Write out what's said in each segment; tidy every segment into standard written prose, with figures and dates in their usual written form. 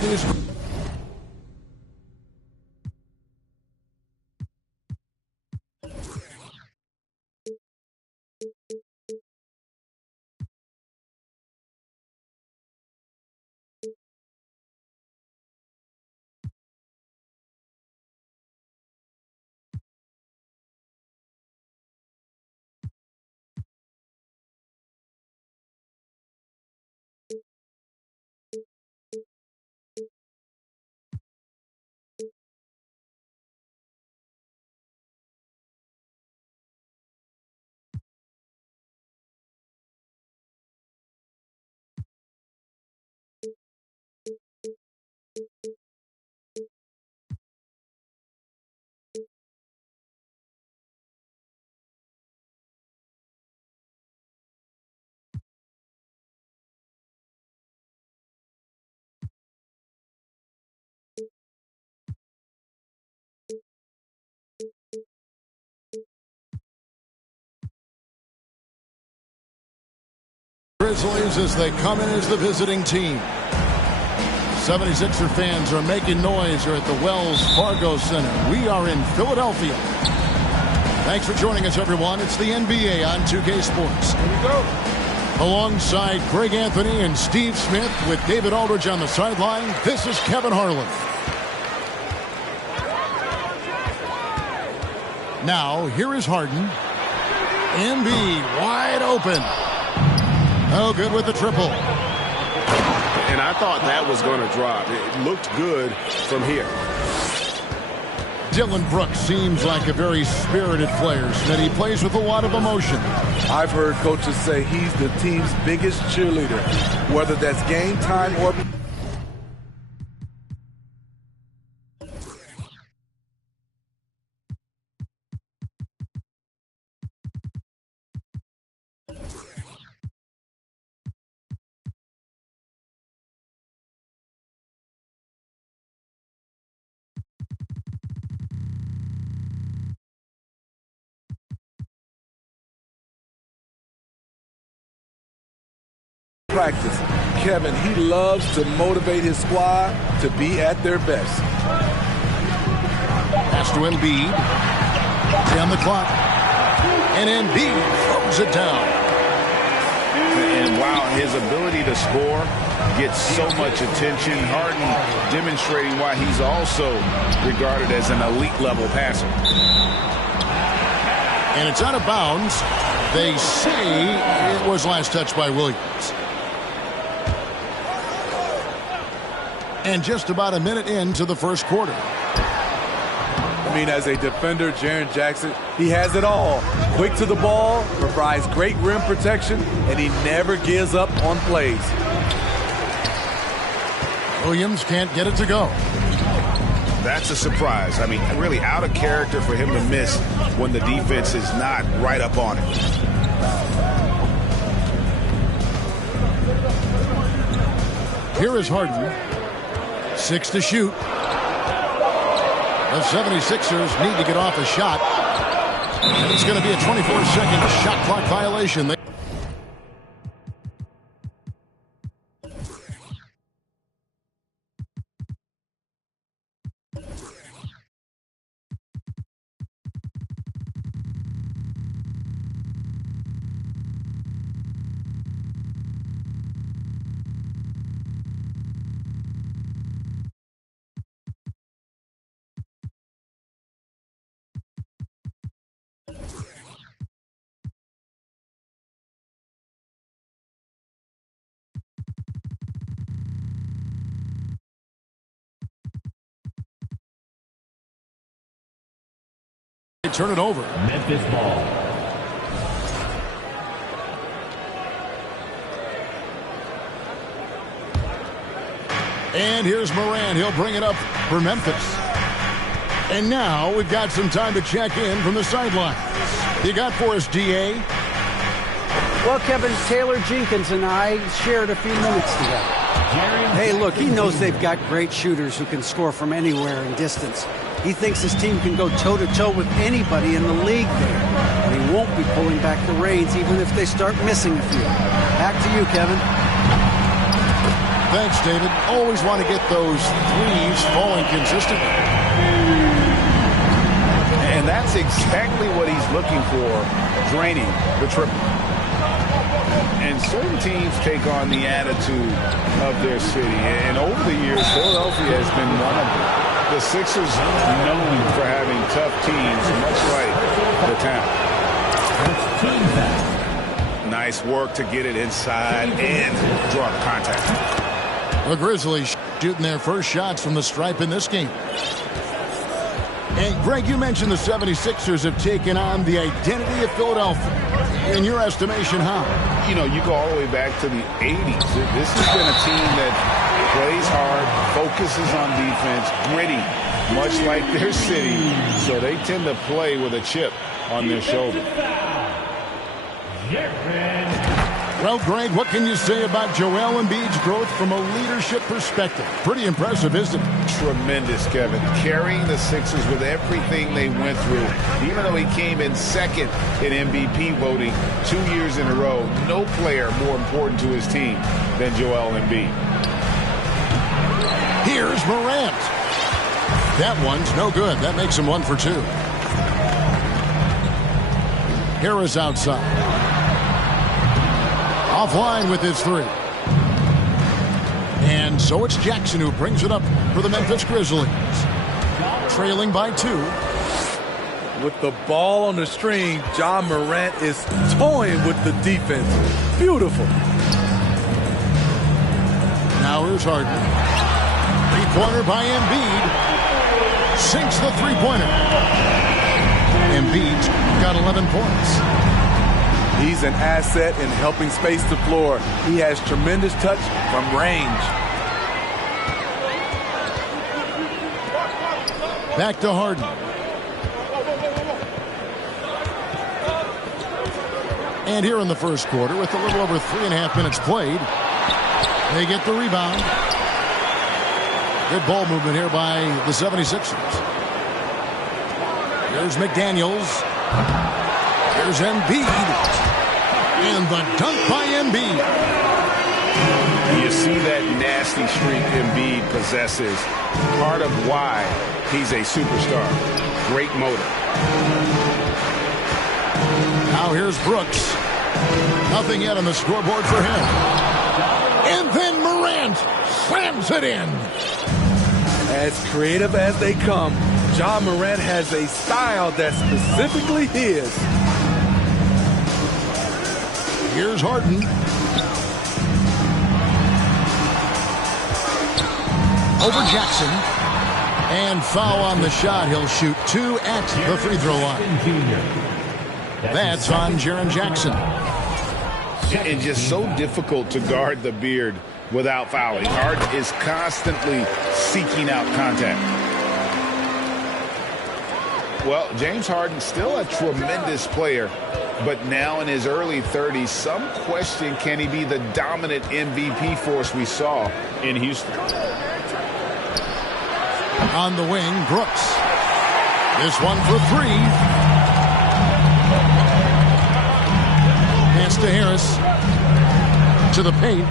for these. Grizzlies as they come in as the visiting team. 76er fans are making noise here at the Wells Fargo Center. We are in Philadelphia. Thanks for joining us, everyone. It's the NBA on 2K Sports. Here we go. Alongside Greg Anthony and Steve Smith with David Aldridge on the sideline, this is Kevin Harlan. Now, here is Harden. Embiid wide open. Oh, good with the triple. And I thought that was going to drop. It looked good from here. Dillon Brooks seems like a very spirited player, and he plays with a lot of emotion. I've heard coaches say he's the team's biggest cheerleader, whether that's game time or... practice. Kevin, he loves to motivate his squad to be at their best. Pass to Embiid. Down the clock. And Embiid throws it down. And wow, his ability to score gets so much attention. Harden demonstrating why he's also regarded as an elite level passer. And it's out of bounds. They say it was last touched by Williams. And just about a minute into the first quarter. I mean, as a defender, Jaren Jackson, he has it all. Quick to the ball, provides great rim protection, and he never gives up on plays. Williams can't get it to go. That's a surprise. I mean, really out of character for him to miss when the defense is not right up on it. Here is Harden. 6 to shoot. The 76ers need to get off a shot. And it's going to be a 24-second shot clock violation. Turn it over. Memphis ball. And here's Moran. He'll bring it up for Memphis. And now we've got some time to check in from the sidelines. You got for us, DA? Well, Kevin, Taylor Jenkins and I shared a few minutes together. Hey, look, he knows they've got great shooters who can score from anywhere in distance. He thinks his team can go toe-to-toe with anybody in the league there. And he won't be pulling back the reins even if they start missing a few. Back to you, Kevin. Thanks, David. Always want to get those threes falling consistently. And that's exactly what he's looking for, draining the triple. And certain teams take on the attitude of their city. And over the years, Philadelphia has been one of them. The Sixers known for having tough teams, much like the town. Nice work to get it inside and draw the contact. The Grizzlies shooting their first shots from the stripe in this game. And Greg, you mentioned the 76ers have taken on the identity of Philadelphia. In your estimation, how? You know, you go all the way back to the 80s. This has been a team that plays hard, focuses on defense, gritty, much like their city. So they tend to play with a chip on their shoulder. Well, Greg, what can you say about Joel Embiid's growth from a leadership perspective? Pretty impressive, isn't it? Tremendous, Kevin. Carrying the Sixers with everything they went through. Even though he came in second in MVP voting 2 years in a row, no player more important to his team than Joel Embiid. Here's Morant. That one's no good. That makes him 1 for 2. Harris outside. Offline with his 3. And so it's Jackson who brings it up for the Memphis Grizzlies. Trailing by 2. With the ball on the string, Ja Morant is toying with the defense. Beautiful. Now here's Harden. Three-pointer by Embiid. Sinks the three-pointer. Embiid's got 11 points. He's an asset in helping space the floor. He has tremendous touch from range. Back to Harden. And here in the first quarter, with a little over 3.5 minutes played, they get the rebound. Good ball movement here by the 76ers. Here's McDaniels. Here's Embiid. And the dunk by Embiid. You see that nasty streak Embiid possesses. Part of why he's a superstar. Great motor. Now here's Brooks. Nothing yet on the scoreboard for him. And then Morant slams it in. As creative as they come, Ja Morant has a style that's specifically his. Here's Harden. Over Jackson. And foul on the shot. He'll shoot 2 at the free throw line. That's on Jaren Jackson. And just so difficult to guard the beard without fouling. Harden is constantly seeking out contact. Well, James Harden still a tremendous player, but now in his early 30s, some question, can he be the dominant MVP force we saw in Houston? On the wing, Brooks. This one for 3. Pass to Harris. To the paint.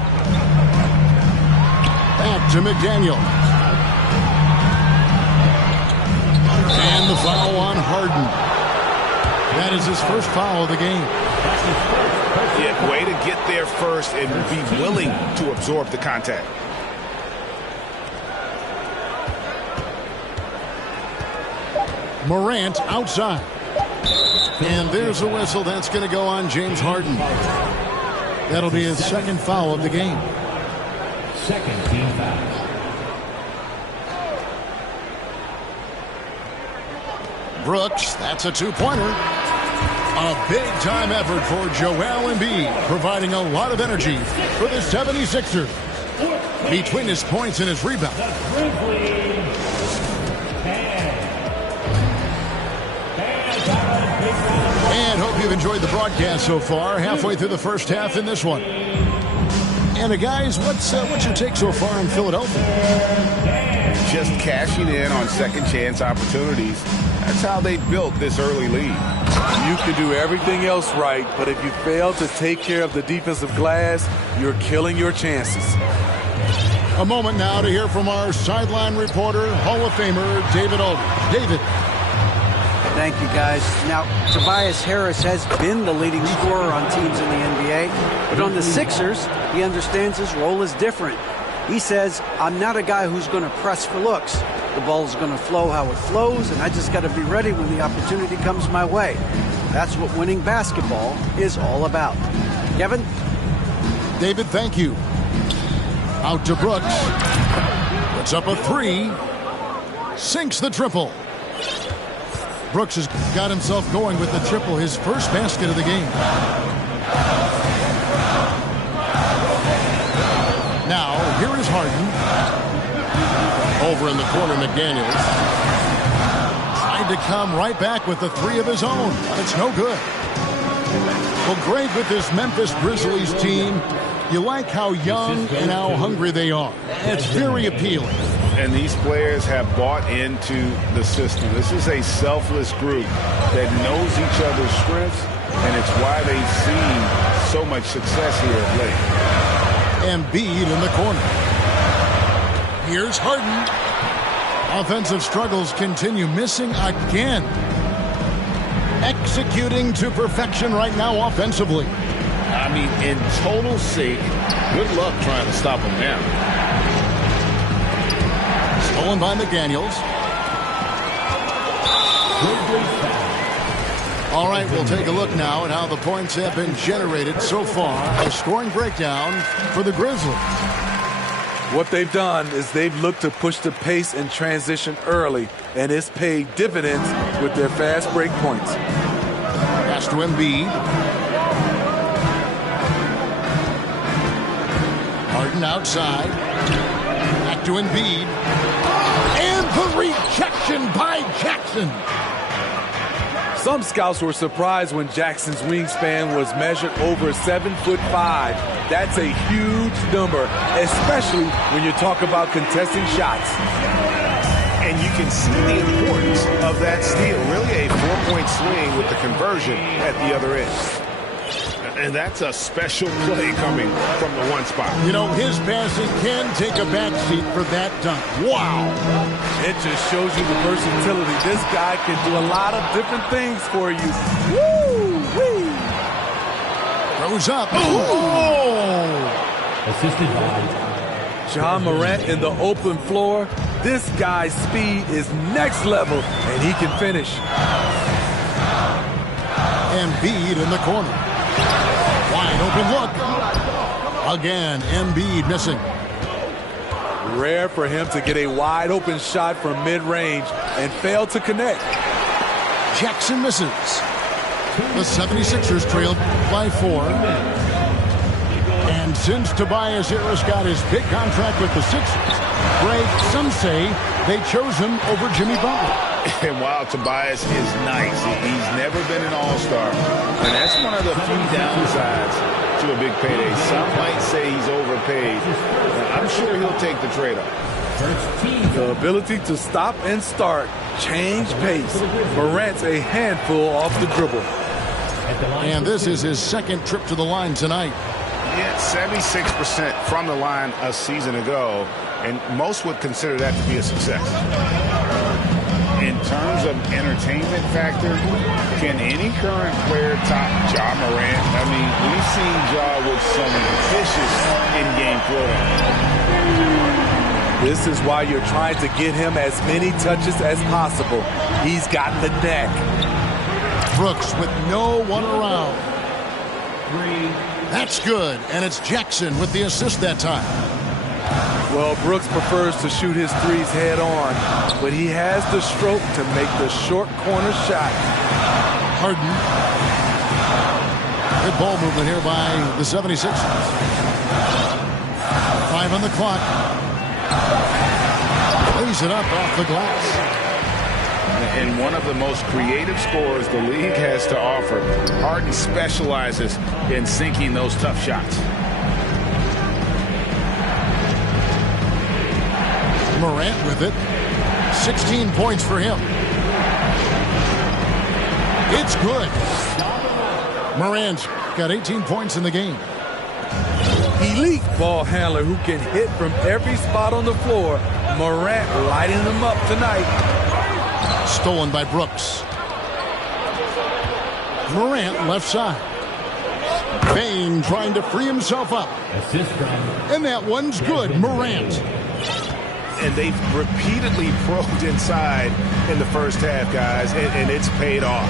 Back to McDaniel. And the foul on Harden. That is his first foul of the game. Yeah, way to get there first and be willing to absorb the contact. Morant outside. And there's a whistle. That's going to go on James Harden. That'll be his second foul of the game. Second team foul. Brooks, that's a 2-pointer. A big-time effort for Joel Embiid, providing a lot of energy for the 76ers. Between his points and his rebound. And hope you've enjoyed the broadcast so far. Halfway through the first half in this one. And guys, what's your take so far in Philadelphia? Just cashing in on second chance opportunities. That's how they built this early lead. You can do everything else right, but if you fail to take care of the defensive glass, you're killing your chances. A moment now to hear from our sideline reporter, Hall of Famer David Aldridge. David. Thank you, guys. Now, Tobias Harris has been the leading scorer on teams in the NBA, but on the Sixers, he understands his role is different. He says, I'm not a guy who's going to press for looks. The ball's going to flow how it flows, and I just got to be ready when the opportunity comes my way. That's what winning basketball is all about. Kevin? David, thank you. Out to Brooks. Puts up a three. Sinks the triple. Brooks has got himself going with the triple, his first basket of the game. Now, here is Harden. Over in the corner, McDaniels. Tried to come right back with the three of his own, but it's no good. Well, great with this Memphis Grizzlies team. You like how young and how hungry they are. It's very appealing. And these players have bought into the system. This is a selfless group that knows each other's strengths, and it's why they've seen so much success here of late. Embiid in the corner. Here's Harden. Offensive struggles continue, missing again. Executing to perfection right now offensively. I mean, in total sync. Good luck trying to stop him now. Stolen by McDaniels. All right, we'll take a look now at how the points have been generated so far. A scoring breakdown for the Grizzlies. What they've done is they've looked to push the pace and transition early, and it's paid dividends with their fast break points. Pass to Embiid. Harden outside. Back to Embiid. And the rejection by Jackson. Some scouts were surprised when Jackson's wingspan was measured over 7'5". That's a huge number, especially when you talk about contesting shots. And you can see the importance of that steal. Really a 4-point swing with the conversion at the other end. And that's a special play coming from the one spot. You know, his passing can take a backseat for that dunk. Wow. It just shows you the versatility. This guy can do a lot of different things for you. Woo-wee. Throws up. Oh! Assisted by Ja Morant in the open floor. This guy's speed is next level, and he can finish. Embiid in the corner. Wide open look. Again, Embiid missing. Rare for him to get a wide open shot from mid-range and fail to connect. Jackson misses. The 76ers trailed by 4. And since Tobias Harris got his big contract with the Sixers, Greg, some say they chose him over Jimmy Butler. And while Tobias is nice, he's never been an all-star. And that's one of the few downsides to a big payday. Some might say he's overpaid. I'm sure he'll take the trade-off. The ability to stop and start, change pace. Morant's a handful off the dribble. And this is his second trip to the line tonight. Yeah, 76% from the line a season ago, and most would consider that to be a success. In terms of entertainment factor, can any current player top Ja Morant? I mean, we've seen Ja with some vicious in-game throwing. This is why you're trying to get him as many touches as possible. He's got the neck. Brooks with no one around. That's good, and it's Jackson with the assist that time. Well, Brooks prefers to shoot his threes head on, but he has the stroke to make the short corner shot. Harden. Good ball movement here by the 76ers. 5 on the clock. Lays it up off the glass. And one of the most creative scorers the league has to offer. Harden specializes in sinking those tough shots. Morant with it. 16 points for him. It's good. Morant's got 18 points in the game. elite ball handler who can hit from every spot on the floor. Morant lighting them up tonight. Stolen by Brooks. Morant left side. Bane trying to free himself up. Assist from. And that one's good. Morant. And they've repeatedly probed inside in the first half, guys, and it's paid off.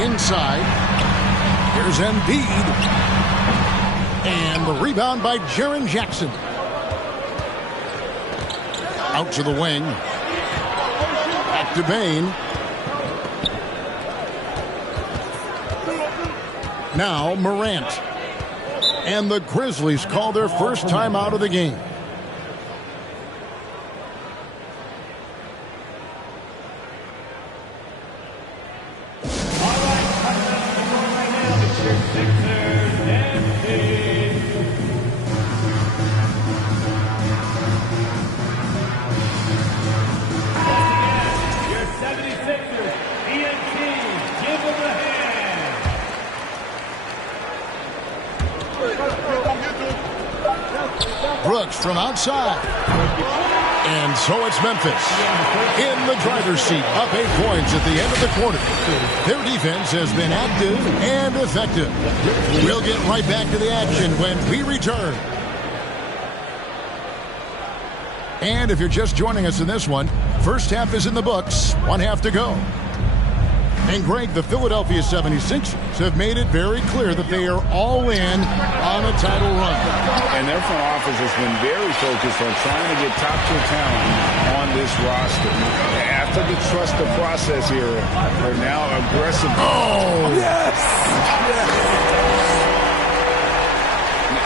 Inside. Here's Embiid. And the rebound by Jaren Jackson. Out to the wing. Back to Bane. Now Morant. And the Grizzlies call their first time out of the game. Brooks from outside. And so it's Memphis in the driver's seat, up 8 points at the end of the quarter. Their defense has been active and effective. We'll get right back to the action when we return. And if you're just joining us in this one, first half is in the books, 1 half to go. And Greg, the Philadelphia 76ers have made it very clear that they are all in on a title run. And their front office has been very focused on trying to get top-tier talent on this roster. After the trust the process era, they're now aggressive. Oh, yes!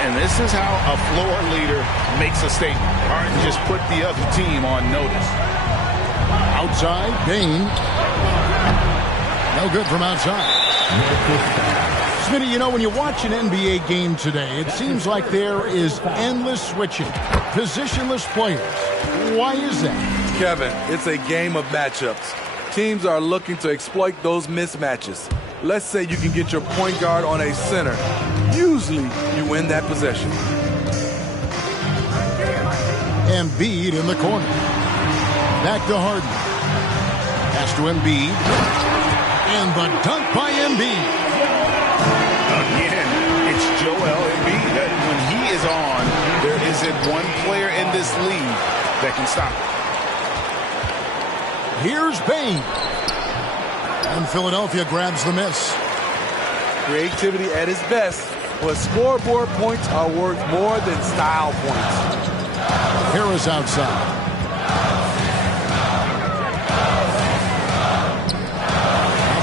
And this is how a floor leader makes a statement. All right, just put the other team on notice. Outside, Bane. No good from outside. Smitty, you know, when you watch an NBA game today, it seems like there is endless switching, positionless players. Why is that? Kevin, it's a game of matchups. Teams are looking to exploit those mismatches. Let's say you can get your point guard on a center. Usually, you win that possession. Embiid in the corner. Back to Harden. Pass to Embiid. And the dunk by Embiid. Again, it's Joel Embiid. When he is on, there isn't one player in this league that can stop him. Here's Bane. And Philadelphia grabs the miss. Creativity at its best, but scoreboard points are worth more than style points. Harris outside.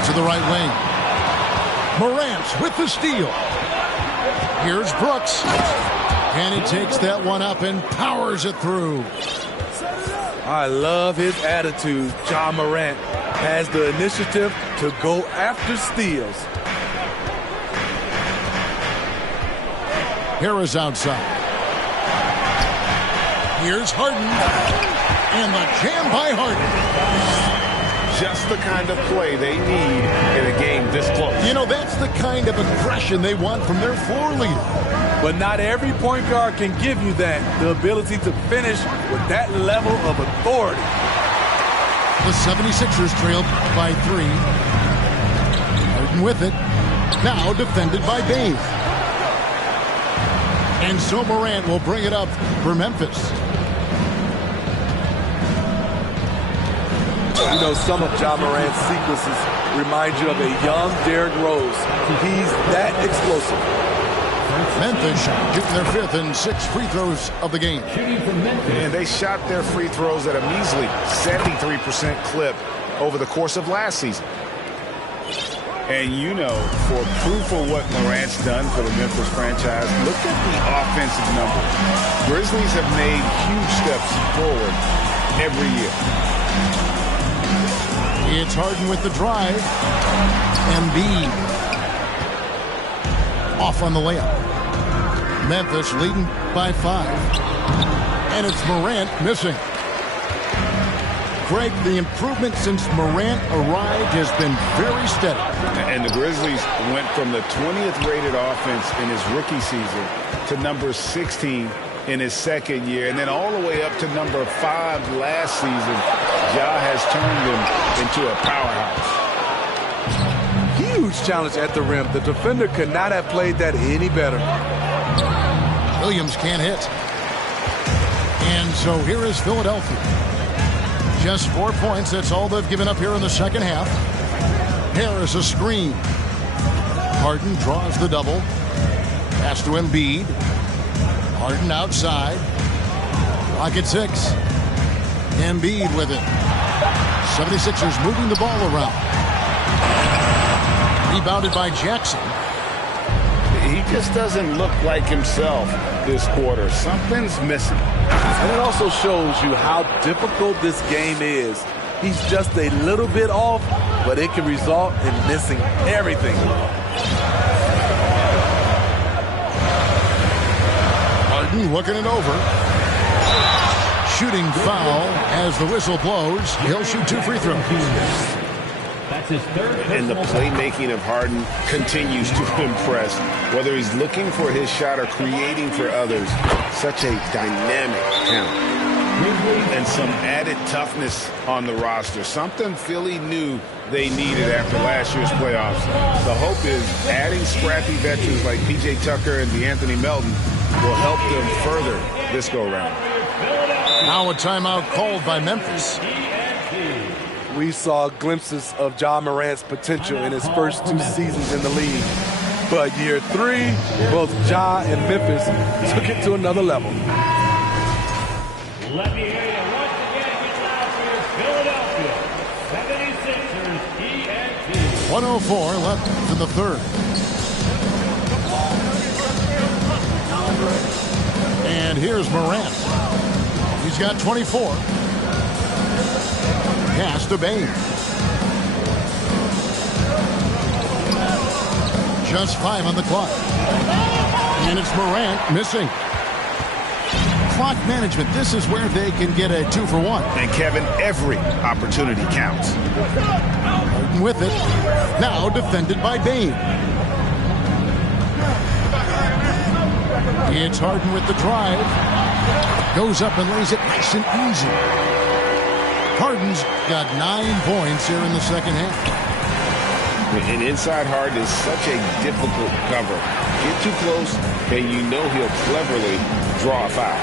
To the right wing. Morant with the steal. Here's Brooks. And he takes that one up and powers it through. I love his attitude. Ja Morant has the initiative to go after steals. Harris outside. Here's Harden. And the jam by Harden. Just the kind of play they need in a game this close. You know, that's the kind of aggression they want from their floor leader. But not every point guard can give you that, the ability to finish with that level of authority. The 76ers trailed by 3. Harden with it. Now defended by Bane. And so Morant will bring it up for Memphis. You know, some of Ja Morant's sequences remind you of a young Derrick Rose. He's that explosive. Memphis shooting their 5th and 6th free throws of the game. And they shot their free throws at a measly 73% clip over the course of last season. And you know, for proof of what Morant's done for the Memphis franchise, look at the offensive numbers. Grizzlies have made huge steps forward every year. It's Harden with the drive. Embiid off on the layup. Memphis leading by 5. And it's Morant missing. Greg, the improvement since Morant arrived has been very steady. And the Grizzlies went from the 20th rated offense in his rookie season to number 16 in his second year, and then all the way up to number 5 last season. Ja has turned them into a powerhouse. Huge challenge at the rim. The defender could not have played that any better. Williams can't hit. And so here is Philadelphia. Just 4 points. That's all they've given up here in the second half. Harris a screen. Harden draws the double. Pass to Embiid. Harden outside. Clock at 6. Embiid with it. 76ers moving the ball around. Rebounded by Jackson. He just doesn't look like himself this quarter. Something's missing. And it also shows you how difficult this game is. He's just a little bit off, but it can result in missing everything. Harden looking it over. Shooting foul as the whistle blows. He'll shoot 2 free throws. That's his third. And the playmaking of Harden continues to impress. Whether he's looking for his shot or creating for others, such a dynamic talent. And some added toughness on the roster. Something Philly knew they needed after last year's playoffs. The hope is adding scrappy veterans like P.J. Tucker and DeAnthony Melton will help them further this go-round. Now a timeout called by Memphis. We saw glimpses of Ja Morant's potential in his first 2 seasons in the league. But year 3, both Ja and Memphis took it to another level. Let me hear you once again. Get loud for your Philadelphia 76ers TNT. 104 left in the third. And here's Morant. He's got 24. Pass to Bane. Just 5 on the clock. And it's Morant missing. Clock management. This is where they can get a 2 for 1. And Kevin, every opportunity counts. Harden with it. Now defended by Bane. It's Harden with the drive. Goes up and lays it nice and easy. Harden's got 9 points here in the second half. And inside Harden is such a difficult cover. Get too close, and you know he'll cleverly draw a foul.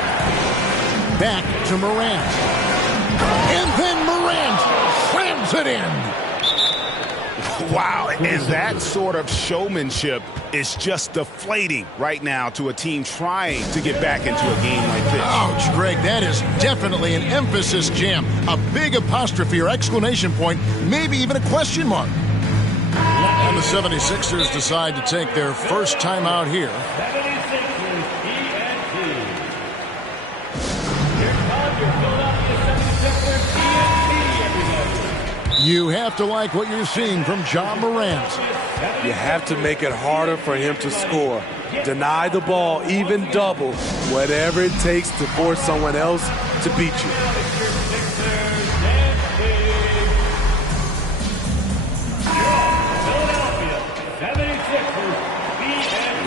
Back to Morant. And then Morant slams it in. Wow, and that sort of showmanship is just deflating right now to a team trying to get back into a game like this. Ouch, Greg, that is definitely an emphasis jam. A big apostrophe or exclamation point, maybe even a question mark. And the 76ers decide to take their first timeout here. 76ers TNT. Here comes your Philadelphia 76ers TNT, everybody. You have to like what you're seeing from Ja Morant. You have to make it harder for him to score. Deny the ball, even double, whatever it takes to force someone else to beat you.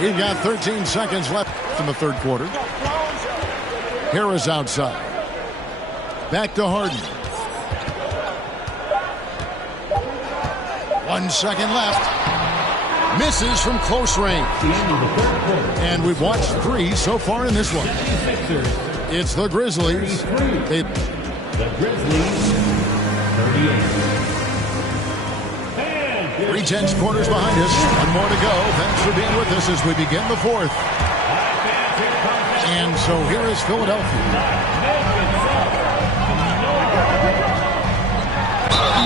We've got 13 seconds left in the third quarter. Harris outside. Back to Harden. 1 second left. Misses from close range. And we've watched 3 so far in this one. It's the Grizzlies. The Grizzlies 38. 3/10 quarters behind us. 1 more to go. Thanks for being with us as we begin the fourth. And so here is Philadelphia.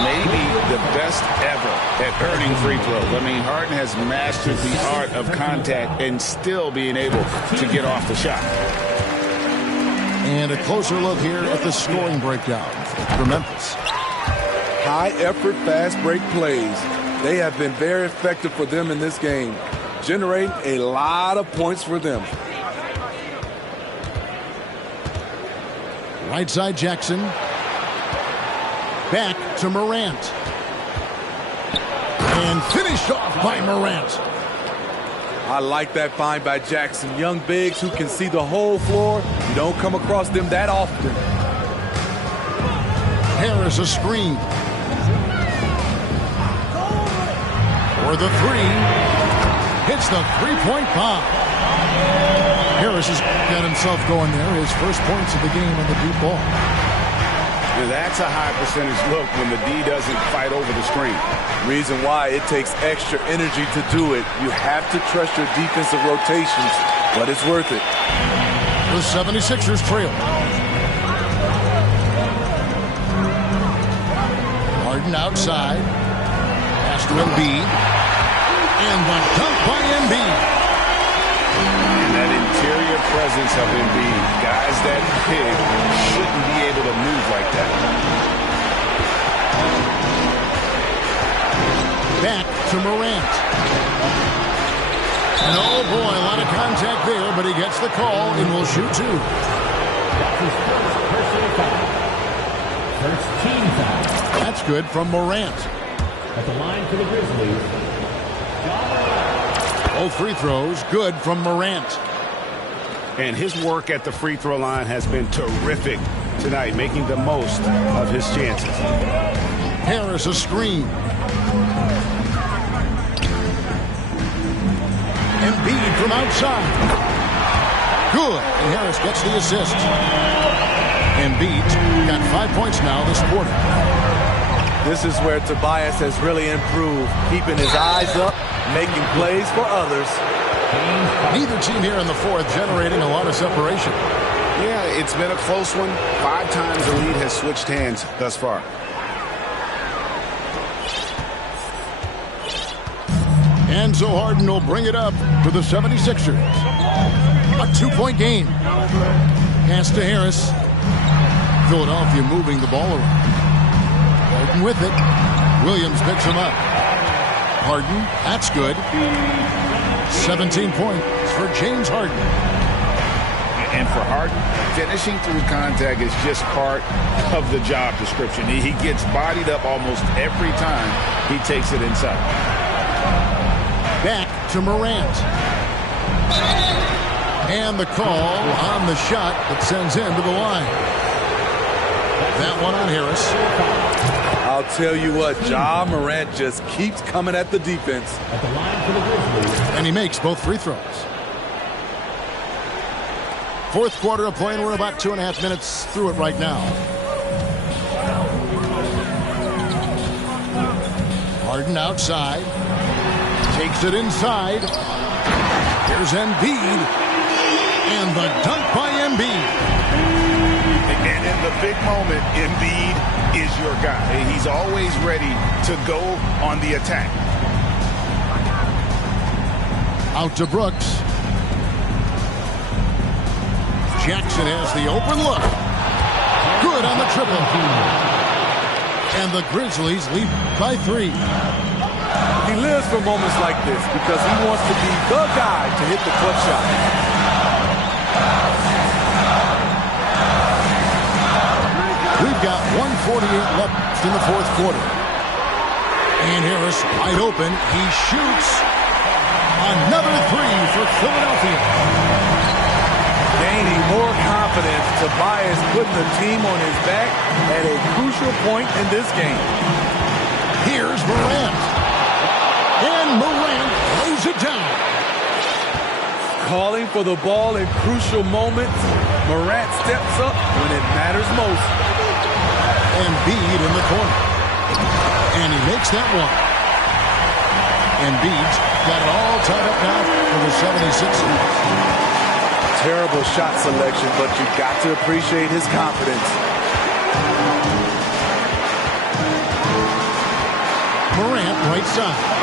Maybe the best ever at earning free throws. I mean, Harden has mastered the art of contact and still being able to get off the shot. And a closer look here at the scoring breakdown for Memphis. High effort, fast break plays. They have been very effective for them in this game, generating a lot of points for them. Right side Jackson. Back to Morant. And finished off by Morant. I like that find by Jackson. Young bigs who can see the whole floor. You don't come across them that often. Harris a screen. For the three. Hits the three-point bomb. Harris has got himself going there. His first points of the game on the deep ball. And that's a high percentage look when the D doesn't fight over the screen. Reason why it takes extra energy to do it. You have to trust your defensive rotations, but it's worth it. The 76ers trail. Harden outside. Pass to Embiid. And the dunk by Embiid. And that interior presence of Embiid. Guys that big shouldn't be able to move like that. Back to Morant. And oh boy, a lot of contact there, but he gets the call and will shoot two. That's his first personal foul. First team foul. That's good from Morant. At the line for the Grizzlies, Both free throws good from Morant. And his work at the free throw line has been terrific tonight, making the most of his chances. Harris a screen. Embiid from outside. Good. And Harris gets the assist. Embiid got 5 points now this quarter. This is where Tobias has really improved, keeping his eyes up, making plays for others. Neither team here in the fourth generating a lot of separation. Yeah, it's been a close one. 5 times the lead has switched hands thus far. Enzo Harden will bring it up for the 76ers. A 2-point game. Pass to Harris. Philadelphia moving the ball around. Harden with it. Williams picks him up. Harden, that's good. 17 points for James Harden. And for Harden, finishing through contact is just part of the job description. He gets bodied up almost every time he takes it inside. Back to Morant. And the call on the shot that sends him to the line. That one on Harris. I'll tell you what, Ja Morant just keeps coming at the defense. at the line for the Grizzlies. And he makes both free throws. Fourth quarter of play, and we're about 2.5 minutes through it right now. Harden outside. Takes it inside. Here's Embiid. And the dunk by Embiid. And in the big moment, Embiid is your guy. He's always ready to go on the attack. Out to Brooks. Jackson has the open look. Good on the triple. And the Grizzlies lead by 3. He lives for moments like this because he wants to be the guy to hit the clutch shot. We've got 1:48 left in the fourth quarter. And Harris wide open. He shoots another 3 for Philadelphia. Gaining more confidence, Tobias putting the team on his back at a crucial point in this game. Here's Morant. And Morant throws it down. Calling for the ball in crucial moments. Morant steps up when it matters most. Embiid in the corner. And he makes that one. Embiid's got it all tied up now for the 76ers. Terrible shot selection, but you've got to appreciate his confidence. Morant right side.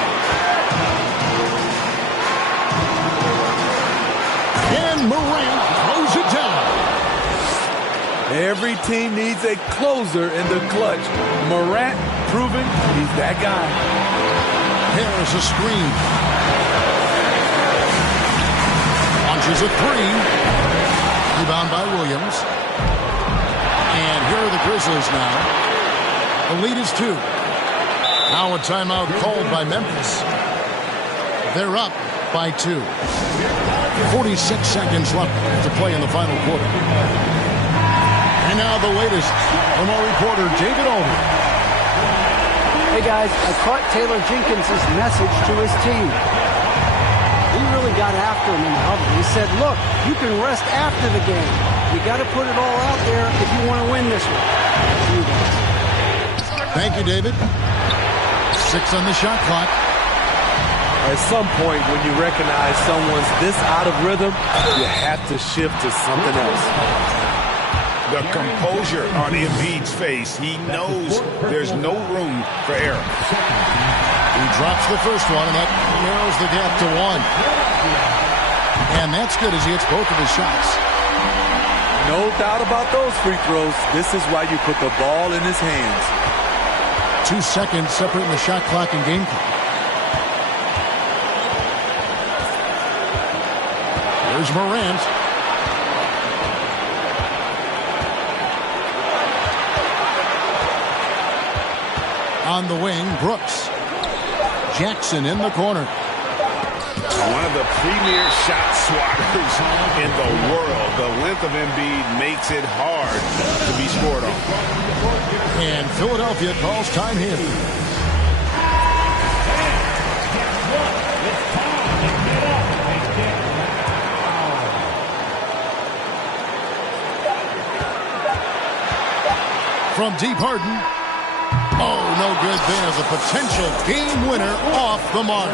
And Morant throws it down. Every team needs a closer in the clutch. Morant proving he's that guy. Harris a screen. Launches a 3. Rebound by Williams. And here are the Grizzlies now. The lead is 2. Now a timeout called by Memphis. They're up by 2. 46 seconds left to play in the final quarter. And now the latest from our reporter, David Aldridge. Hey guys, I caught Taylor Jenkins' message to his team. He really got after him in the huddle. He said, look, you can rest after the game. You got to put it all out there if you want to win this one. Thank you, David. 6 on the shot clock. At some point, when you recognize someone's this out of rhythm, you have to shift to something else. The composure on Embiid's face. He knows there's no room for error. He drops the first one, and that narrows the gap to 1. And that's good as he hits both of his shots. No doubt about those free throws. This is why you put the ball in his hands. 2 seconds separating the shot clock and game clock. Here's Morant. On the wing, Brooks. Jackson in the corner. One of the premier shot swatters in the world. The length of Embiid makes it hard to be scored on. And Philadelphia calls time here. From deep, Harden. Oh, no good there. The potential game winner off the mark.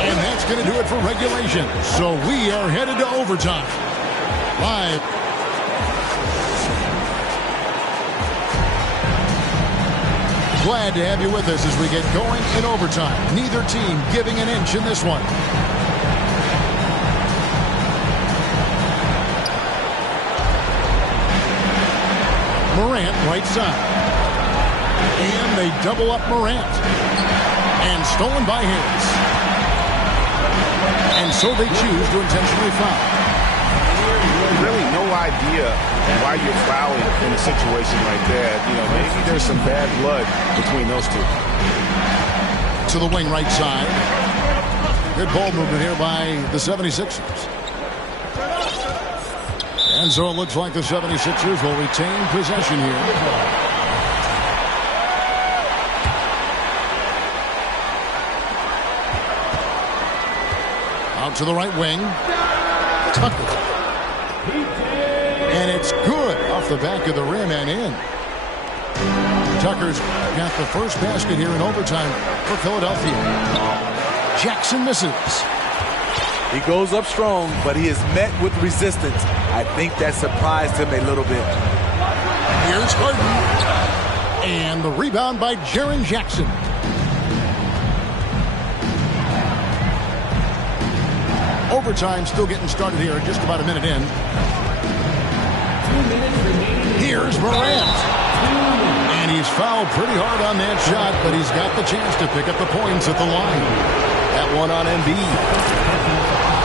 And that's going to do it for regulation. So we are headed to overtime. Live. Glad to have you with us as we get going in overtime. Neither team giving an inch in this one. Morant, right side. And they double up Morant. And stolen by Harris. And so they choose to intentionally foul. Really no idea why you're fouling in a situation like that. You know, maybe there's some bad blood between those two. To the wing right side. Good ball movement here by the 76ers. And so it looks like the 76ers will retain possession here. Out to the right wing. Tucker. And it's good off the back of the rim and in. Tucker's got the first basket here in overtime for Philadelphia. Jackson misses. He goes up strong, but he is met with resistance. I think that surprised him a little bit. Here's Harden. And the rebound by Jaren Jackson. Overtime still getting started here, just about a minute in. Here's Morant. And he's fouled pretty hard on that shot, but he's got the chance to pick up the points at the line. That one on Embiid.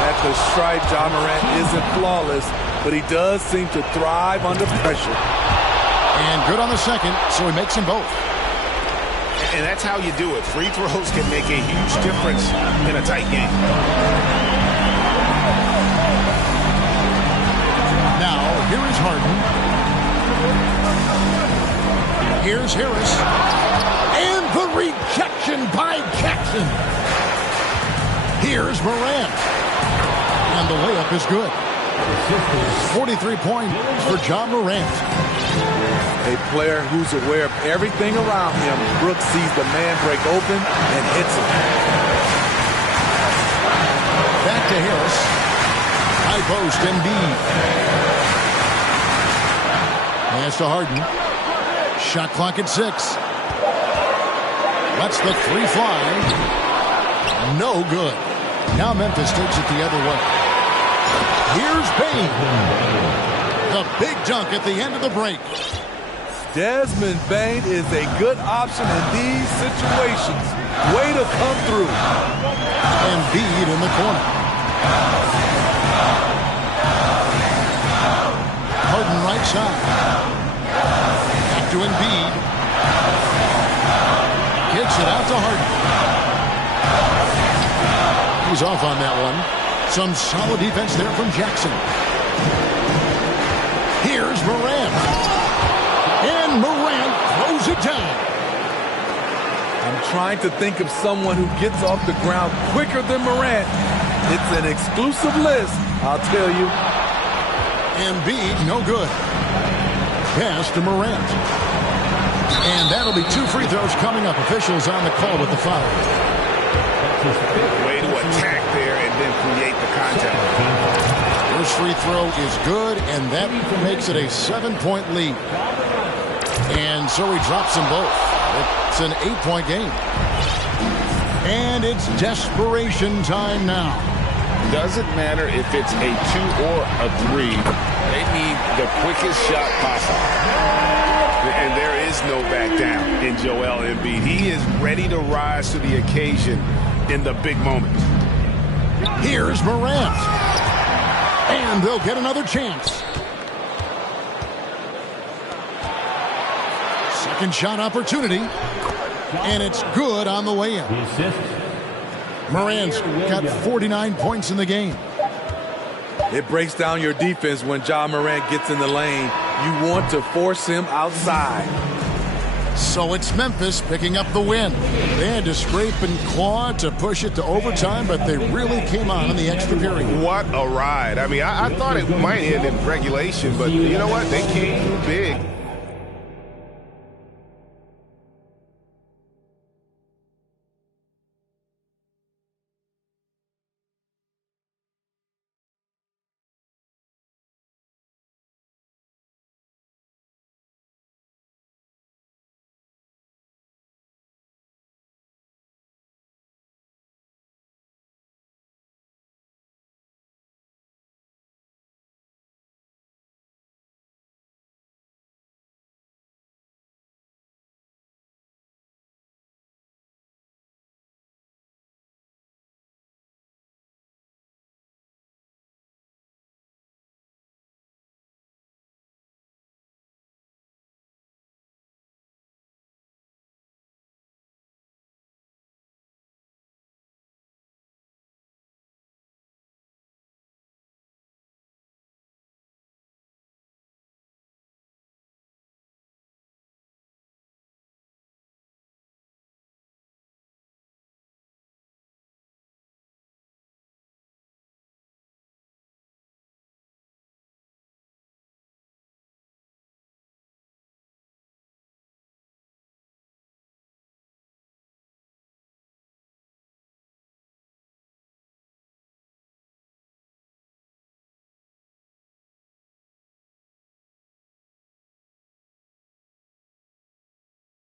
At the stripe, Ja Morant isn't flawless, but he does seem to thrive under pressure. And good on the second, so he makes them both. And that's how you do it. Free throws can make a huge difference in a tight game. Now, here is Harden. Here's Harris. And the rejection by Jackson. Here's Morant. And the layup is good. 43 points for Ja Morant. A player who's aware of everything around him. Brooks sees the man break open and hits him. Back to Harris. High post, Embiid. Pass to Harden. Shot clock at 6. Lets the three fly. No good. Now Memphis takes it the other way. Here's Bane. The big dunk at the end of the break. Desmond Bane is a good option in these situations. Way to come through. Embiid in the corner. Harden right side. Back to Embiid. kicks it out to Harden. He's off on that one. Some solid defense there from Jackson. Here's Morant. And Morant throws it down. I'm trying to think of someone who gets off the ground quicker than Morant. It's an exclusive list, I'll tell you. Embiid, no good. Pass to Morant. And that'll be 2 free throws coming up. Officials on the call with the foul. Way to attack there and then create the contact. First free throw is good, and that makes it a 7-point lead. And so he drops them both. It's an 8-point game. And it's desperation time now. Doesn't matter if it's a 2 or a 3. They need the quickest shot possible. And there is no back down in Joel Embiid. He is ready to rise to the occasion in the big moment. Here's Morant. And they'll get another chance. Second shot opportunity. And it's good on the way in. Morant's got 49 points in the game. It breaks down your defense when Ja Morant gets in the lane. You want to force him outside. So it's Memphis picking up the win. They had to scrape and claw to push it to overtime, but they really came on in the extra period. What a ride. I mean, I thought it might end in regulation, but you know what? They came big